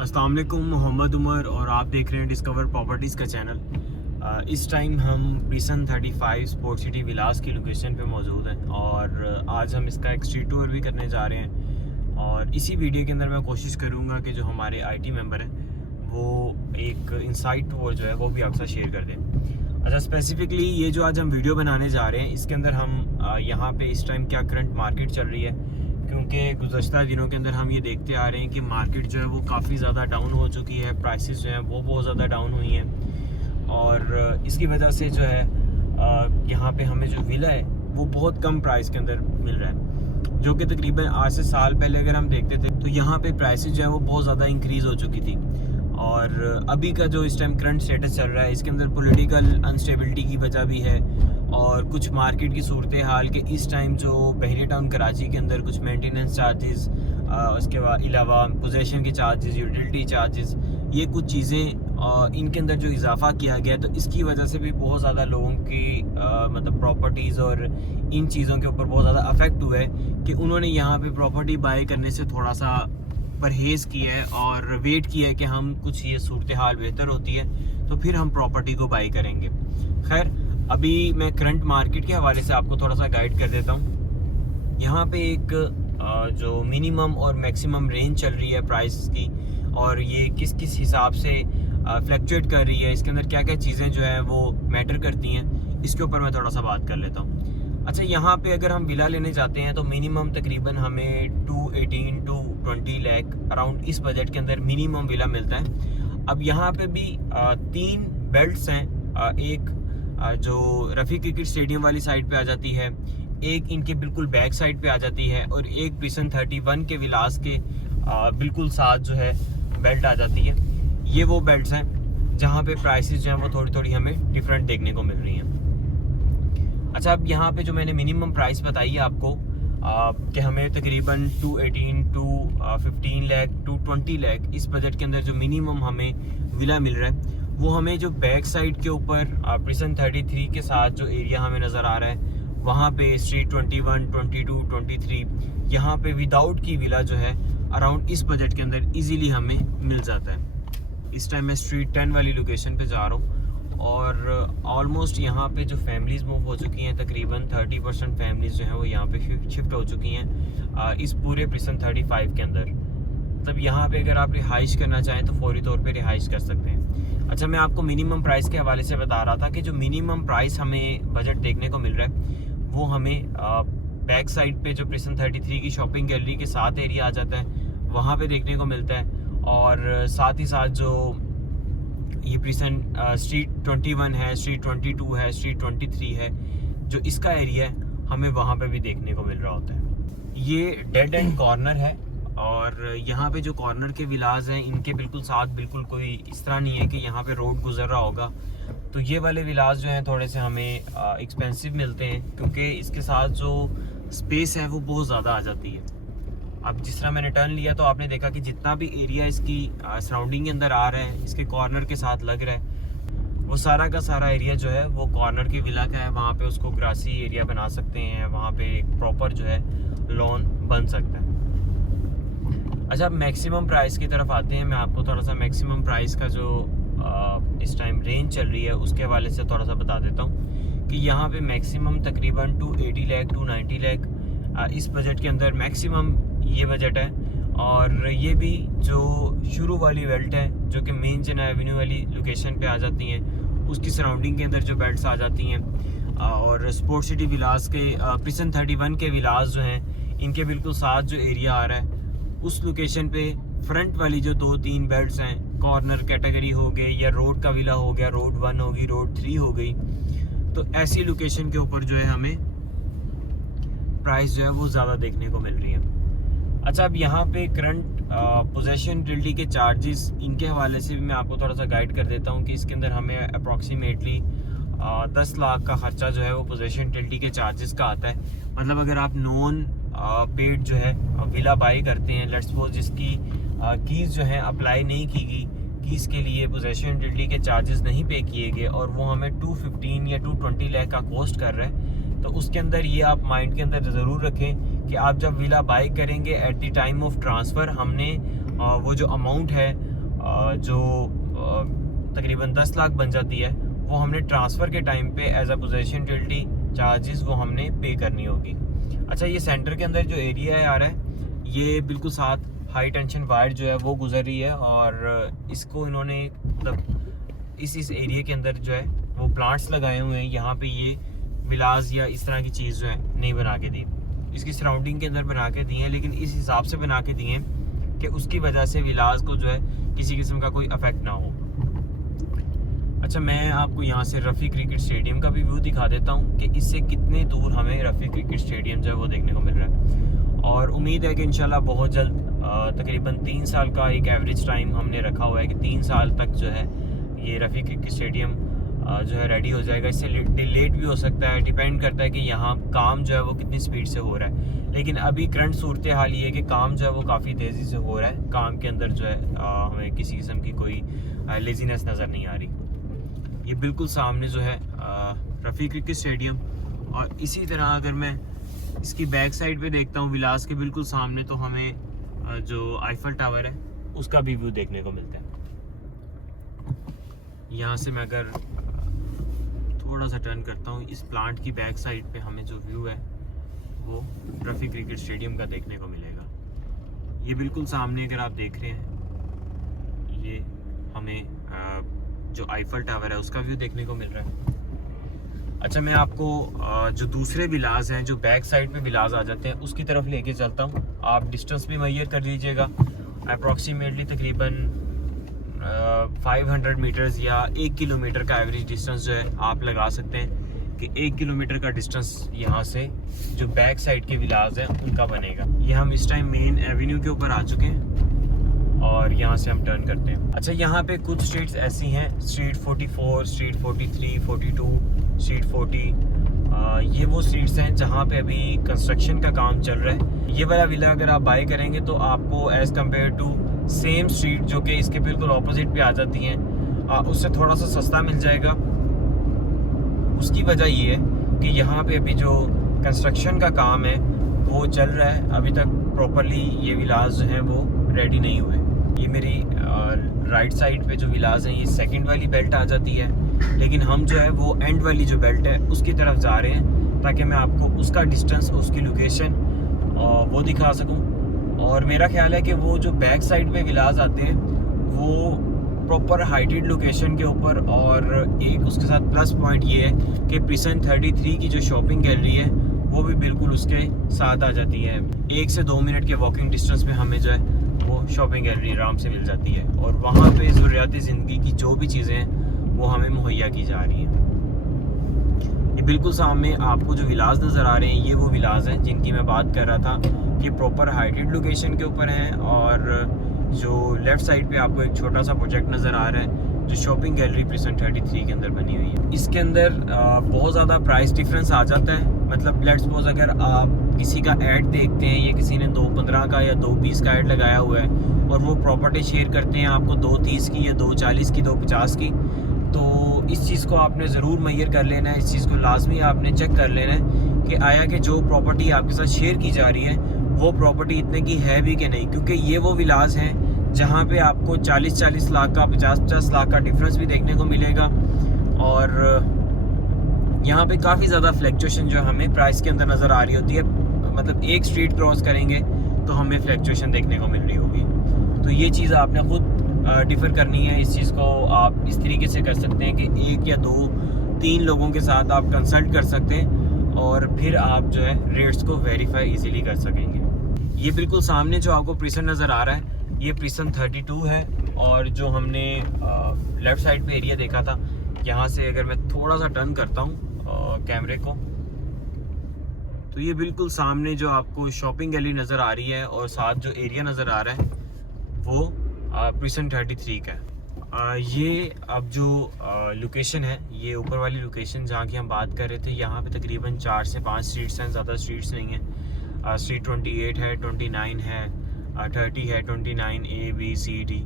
अस्सलाम वालेकुम, मोहम्मद उमर और आप देख रहे हैं डिस्कवर प्रॉपर्टीज़ का चैनल। इस टाइम हम प्रिसन 35 स्पोर्ट सिटी विलास की लोकेशन पे मौजूद हैं और आज हम इसका एक स्ट्रीट टूर भी करने जा रहे हैं। और इसी वीडियो के अंदर मैं कोशिश करूँगा कि जो हमारे आईटी मेंबर हैं वो एक इंसाइट टूर जो है वो भी आपसे शेयर कर दें। अच्छा, स्पेसिफिकली ये जो आज हम वीडियो बनाने जा रहे हैं इसके अंदर हम यहाँ पे इस टाइम क्या करंट मार्केट चल रही है, क्योंकि गुज़श्ता दिनों के अंदर हम ये देखते आ रहे हैं कि मार्केट जो है वो काफ़ी ज़्यादा डाउन हो चुकी है, प्राइसेस जो हैं वो बहुत ज़्यादा डाउन हुई हैं और इसकी वजह से जो है यहाँ पे हमें जो विला है वो बहुत कम प्राइस के अंदर मिल रहा है, जो कि तकरीबन आज से साल पहले अगर हम देखते थे तो यहाँ पे प्राइसेस जो है वो बहुत ज़्यादा इंक्रीज़ हो चुकी थी। और अभी का जो इस टाइम करंट स्टेटस चल रहा है इसके अंदर पॉलिटिकल अनस्टेबिलिटी की वजह भी है और कुछ मार्केट की सूरत हाल के इस टाइम जो बहरी टाउन कराची के अंदर कुछ मेंटेनेंस चार्जेस, उसके अलावा पोजेशन के चार्जेस, यूटिलिटी चार्जेस, ये कुछ चीज़ें इनके अंदर जो इजाफा किया गया तो इसकी वजह से भी बहुत ज़्यादा लोगों की मतलब प्रॉपर्टीज़ और इन चीज़ों के ऊपर बहुत ज़्यादा अफेक्ट हुआ है कि उन्होंने यहाँ पे प्रॉपर्टी बाई करने से थोड़ा सा परहेज़ किया है और वेट किया है कि हम कुछ ये सूरत हाल बेहतर होती है तो फिर हम प्रॉपर्टी को बाई करेंगे। खैर, अभी मैं करंट मार्केट के हवाले से आपको थोड़ा सा गाइड कर देता हूँ। यहाँ पे एक जो मिनिमम और मैक्सिमम रेंज चल रही है प्राइस की और ये किस किस हिसाब से फ्लक्चुएट कर रही है, इसके अंदर क्या क्या चीज़ें जो है वो मैटर करती हैं, इसके ऊपर मैं थोड़ा सा बात कर लेता हूँ। अच्छा, यहाँ पे अगर हम विला लेने जाते हैं तो मिनिमम तकरीबन हमें 218 to 20 लाख अराउंड इस बजट के अंदर मिनिमम विला मिलता है। अब यहाँ पे भी 3 बेल्ट्स हैं, एक जो रफ़ी क्रिकेट स्टेडियम वाली साइड पे आ जाती है, एक इनके बिल्कुल बैक साइड पे आ जाती है और एक प्रिसन 31 के विलास के बिल्कुल साथ जो है बेल्ट आ जाती है। ये वो बेल्ट्स हैं जहाँ पे प्राइसेस जो हैं वो थोड़ी थोड़ी हमें डिफरेंट देखने को मिल रही हैं। अच्छा, अब यहाँ पे जो मैंने मिनिमम प्राइस बताई है आपको कि हमें तकरीबन 218 to 15 लाख to 20 लाख इस बजट के अंदर जो मिनिमम हमें विला मिल रहा है वो हमें जो बैक साइड के ऊपर प्रिसन 33 के साथ जो एरिया हमें नज़र आ रहा है वहाँ पे स्ट्रीट 21, 22, 23 यहाँ पे विदाउट की विला जो है अराउंड इस बजट के अंदर इजीली हमें मिल जाता है। इस टाइम मैं स्ट्रीट 10 वाली लोकेशन पे जा रहा हूँ और ऑलमोस्ट यहाँ पे जो फैमिलीज़ मूव हो चुकी हैं, तकरीबन 30% फैमिलीज़ जो हैं वो यहाँ पे शिफ्ट हो चुकी हैं इस पूरे प्रिसन 35 के अंदर। तब यहाँ पे अगर आप रिहाइश करना चाहें तो फौरी तौर पे रिहाइश कर सकते हैं। अच्छा, मैं आपको मिनिमम प्राइस के हवाले से बता रहा था कि जो मिनिमम प्राइस हमें बजट देखने को मिल रहा है वो हमें बैक साइड पे जो प्रिसन 33 की शॉपिंग गैलरी के साथ एरिया आ जाता है वहाँ पे देखने को मिलता है और साथ ही साथ जो ये प्रिसन स्ट्रीट 21 है, स्ट्रीट 22 है, स्ट्रीट 23 है, जो इसका एरिया है हमें वहाँ पे भी देखने को मिल रहा होता है। ये डेड एंड कॉर्नर है और यहाँ पे जो कॉर्नर के विलाज हैं इनके बिल्कुल साथ बिल्कुल कोई इस तरह नहीं है कि यहाँ पे रोड गुजर रहा होगा, तो ये वाले विलाज जो हैं थोड़े से हमें एक्सपेंसिव मिलते हैं क्योंकि इसके साथ जो स्पेस है वो बहुत ज़्यादा आ जाती है। अब जिस तरह मैंने टर्न लिया तो आपने देखा कि जितना भी एरिया इसकी सराउंडिंग के अंदर आ रहा है, इसके कॉर्नर के साथ लग रहा है, वो सारा का सारा एरिया जो है वो कॉर्नर के विला का है। वहाँ पे उसको ग्रासी एरिया बना सकते हैं, वहाँ पे एक प्रॉपर जो है लॉन बन सकता है। अच्छा, मैक्सिमम प्राइस की तरफ आते हैं। मैं आपको थोड़ा सा मैक्सिमम प्राइस का जो इस टाइम रेंज चल रही है उसके हवाले से थोड़ा सा बता देता हूँ कि यहाँ पे मैक्सिमम तकरीबन 280 लाख to 90 लाख इस बजट के अंदर मैक्सिमम ये बजट है। और ये भी जो शुरू वाली बेल्ट है जो कि मेन जना एवेन्यू वाली लोकेशन पे आ जाती हैं उसकी सराउंडिंग के अंदर जो बेल्ट्स आ जाती हैं और स्पोर्ट सिटी विलास के प्रिसन 31 के विलास जो हैं इनके बिल्कुल साथ जो एरिया आ रहा है उस लोकेशन पे फ्रंट वाली जो 2-3 बेल्ट्स हैं, कॉर्नर कैटेगरी हो गए या रोड का विला हो गया, रोड 1 होगी, रोड 3 हो गई, तो ऐसी लोकेशन के ऊपर जो है हमें प्राइस जो है वो ज़्यादा देखने को मिल रही है। अच्छा, अब यहाँ पे करंट पोजेशन यूटिलिटी के चार्जेस इनके हवाले से भी मैं आपको थोड़ा सा गाइड कर देता हूँ कि इसके अंदर हमें अप्रॉक्सीमेटली 10 लाख का खर्चा जो है वो पोजेशन यूटिलिटी के चार्जेस का आता है। मतलब अगर आप नॉन पेड जो है विला बाई करते हैं, लेट्स सपोज जिसकी कीज़ जो है अप्लाई नहीं की गई, कीज़ के लिए पोजेशन यूटिलिटी के चार्जेस नहीं पे किए गए और वो हमें 215 या 220 लाख का कॉस्ट कर रहा है, तो उसके अंदर ये आप माइंड के अंदर ज़रूर रखें कि आप जब विला बाई करेंगे at the time of transfer हमने वो जो अमाउंट है जो तकरीबन 10 लाख बन जाती है, वो हमने ट्रांसफ़र के टाइम पे as a possession duty charges वो हमने पे करनी होगी। अच्छा, ये सेंटर के अंदर जो एरिया है आ रहा है, ये बिल्कुल साथ हाई टेंशन वायर जो है वो गुजर रही है, और इसको इन्होंने मतलब इस एरिया के अंदर जो है वो प्लांट्स लगाए हुए हैं। यहाँ पे ये विलास या इस तरह की चीज़ जो है नहीं बना के दी, इसकी सराउंडिंग के अंदर बना के दी हैं, लेकिन इस हिसाब से बना के दिए हैं कि उसकी वजह से विलास को जो है किसी किस्म का कोई अफेक्ट ना हो। अच्छा, मैं आपको यहाँ से रफ़ी क्रिकेट स्टेडियम का भी व्यू दिखा देता हूँ कि इससे कितने दूर हमें रफ़ी क्रिकेट स्टेडियम जो है वो देखने को मिल रहा है, और उम्मीद है कि इंशाल्लाह बहुत जल्द तकरीबन 3 साल का एक एवरेज टाइम हमने रखा हुआ है कि 3 साल तक जो है ये रफ़ी क्रिकेट स्टेडियम जो है रेडी हो जाएगा। इससे लेट भी हो सकता है, डिपेंड करता है कि यहाँ काम जो है वो कितनी स्पीड से हो रहा है, लेकिन अभी करंट सूरत हाल ये है कि काम जो है वो काफ़ी तेज़ी से हो रहा है। काम के अंदर जो है हमें किसी किस्म की कोई लेजीनेस नज़र नहीं आ रही। ये बिल्कुल सामने जो है रफ़ी क्रिकेट स्टेडियम, और इसी तरह अगर मैं इसकी बैक साइड पे देखता हूँ विलास के बिल्कुल सामने, तो हमें जो आईफल टावर है उसका भी व्यू देखने को मिलता है। यहाँ से मैं अगर थोड़ा सा टर्न करता हूँ, इस प्लांट की बैक साइड पे हमें जो व्यू है वो रफ़ी क्रिकेट स्टेडियम का देखने को मिलेगा। ये बिल्कुल सामने अगर आप देख रहे हैं, ये हमें जो आईफल टावर है उसका व्यू देखने को मिल रहा है। अच्छा, मैं आपको जो दूसरे विलास हैं जो बैक साइड पे विलास आ जाते हैं उसकी तरफ लेके चलता हूँ। आप डिस्टेंस भी मेजर कर लीजिएगा, अप्रॉक्सीमेटली तकरीबन 500 मीटर्स या 1 किलोमीटर का एवरेज डिस्टेंस जो है आप लगा सकते हैं कि 1 किलोमीटर का डिस्टेंस यहाँ से जो बैक साइड के विलास हैं उनका बनेगा। ये हम इस टाइम मेन एवेन्यू के ऊपर आ चुके हैं और यहाँ से हम टर्न करते हैं। अच्छा, यहाँ पे कुछ स्ट्रीट्स ऐसी हैं, स्ट्रीट 44, स्ट्रीट 43, 42, स्ट्रीट 40, ये वो स्ट्रीट्स हैं जहाँ पे अभी कंस्ट्रक्शन का काम चल रहा है। ये वाला विला अगर आप बाय करेंगे तो आपको as compare to same street जो कि इसके बिल्कुल ऑपोजिट पे आ जाती हैं, उससे थोड़ा सा सस्ता मिल जाएगा। उसकी वजह ये है कि यहाँ पे अभी जो कंस्ट्रक्शन का काम है वो चल रहा है, अभी तक प्रॉपरली ये विलास जो हैं वो रेडी नहीं हुए। ये मेरी राइट साइड पे जो विलास हैं ये सेकंड वाली बेल्ट आ जाती है, लेकिन हम जो है वो एंड वाली जो बेल्ट है उसकी तरफ जा रहे हैं ताकि मैं आपको उसका डिस्टेंस, उसकी लोकेशन वो दिखा सकूं। और मेरा ख्याल है कि वो जो बैक साइड पे विलास आते हैं वो प्रॉपर हाइटेड लोकेशन के ऊपर, और एक उसके साथ प्लस पॉइंट ये है कि प्रिसन 33 की जो शॉपिंग गैलरी है वो भी बिल्कुल उसके साथ आ जाती है। 1 से 2 मिनट के वॉकिंग डिस्टेंस पे हमें जो है वो शॉपिंग गैलरी आराम से मिल जाती है, और वहाँ पे ज़रूरियाती ज़िंदगी की जो भी चीज़ें हैं वो हमें मुहैया की जा रही हैं। ये बिल्कुल सामने आपको जो विलास नज़र आ रहे हैं ये वो विलास हैं जिनकी मैं बात कर रहा था कि प्रॉपर हाइटेड लोकेशन के ऊपर हैं, और जो लेफ़्ट साइड पे आपको एक छोटा सा प्रोजेक्ट नज़र आ रहा है जो शॉपिंग गैलरी प्रिसन 33 के अंदर बनी हुई है। इसके अंदर बहुत ज़्यादा प्राइस डिफरेंस आ जाता है। मतलब लेट्स सपोज अगर आप किसी का ऐड देखते हैं, ये किसी ने 2.15 का या 2.20 का ऐड लगाया हुआ है और वो प्रॉपर्टी शेयर करते हैं आपको 2.30 की या 2.40 की, 2.50 की, तो इस चीज़ को आपने ज़रूर मेजर कर लेना है। इस चीज़ को लाजमी आपने चेक कर लेना है कि आया कि जो प्रॉपर्टी आपके साथ शेयर की जा रही है वो प्रॉपर्टी इतने की है भी कि नहीं, क्योंकि ये वो विलास हैं जहाँ पे आपको 40-40 लाख का, 50-50 लाख का डिफरेंस भी देखने को मिलेगा, और यहाँ पे काफ़ी ज़्यादा फ्लैक्चुएशन जो हमें प्राइस के अंदर नज़र आ रही होती है। मतलब एक स्ट्रीट क्रॉस करेंगे तो हमें फ्लैक्चुएशन देखने को मिल रही होगी। तो ये चीज़ आपने खुद डिफ़र करनी है। इस चीज़ को आप इस तरीके से कर सकते हैं कि 1 या 2-3 लोगों के साथ आप कंसल्ट कर सकते हैं और फिर आप जो है रेट्स को वेरीफाई इजीली कर सकेंगे। ये बिल्कुल सामने जो आपको प्रिसन नज़र आ रहा है ये प्रिसन 32 है, और जो हमने लेफ़्ट साइड पे एरिया देखा था, यहाँ से अगर मैं थोड़ा सा टर्न करता हूँ कैमरे को, तो ये बिल्कुल सामने जो आपको शॉपिंग गैलरी नज़र आ रही है और साथ जो एरिया नज़र आ रहा है वो प्रिसन 33 का है। ये अब जो लोकेशन है, ये ऊपर वाली लोकेशन जहाँ की हम बात कर रहे थे, यहाँ पे तकरीबन 4 से 5 स्ट्रीट्स हैं, ज़्यादा स्ट्रीट्स नहीं हैं। स्ट्रीट 28 है, 29 है, 30 है, 29 A, B, C, D,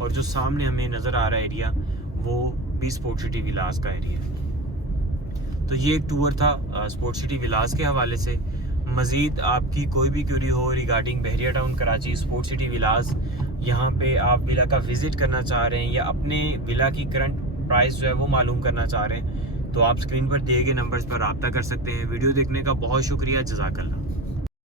और जो सामने हमें नज़र आ रहा है एरिया वो भी स्पोर्ट सिटी विलास का एरिया है। तो ये एक टूर था स्पोर्ट सिटी विलास के हवाले से। मज़ीद आपकी कोई भी क्यूरी हो रिगार्डिंग बहरिया टाउन कराची, स्पोर्ट सिटी विलास यहाँ पे आप विला का विज़िट करना चाह रहे हैं या अपने विला की करंट प्राइस जो है वो मालूम करना चाह रहे हैं, तो आप स्क्रीन पर दिए गए नंबर्स पर रब्ता कर सकते हैं। वीडियो देखने का बहुत शुक्रिया। जज़ाकल्लाह।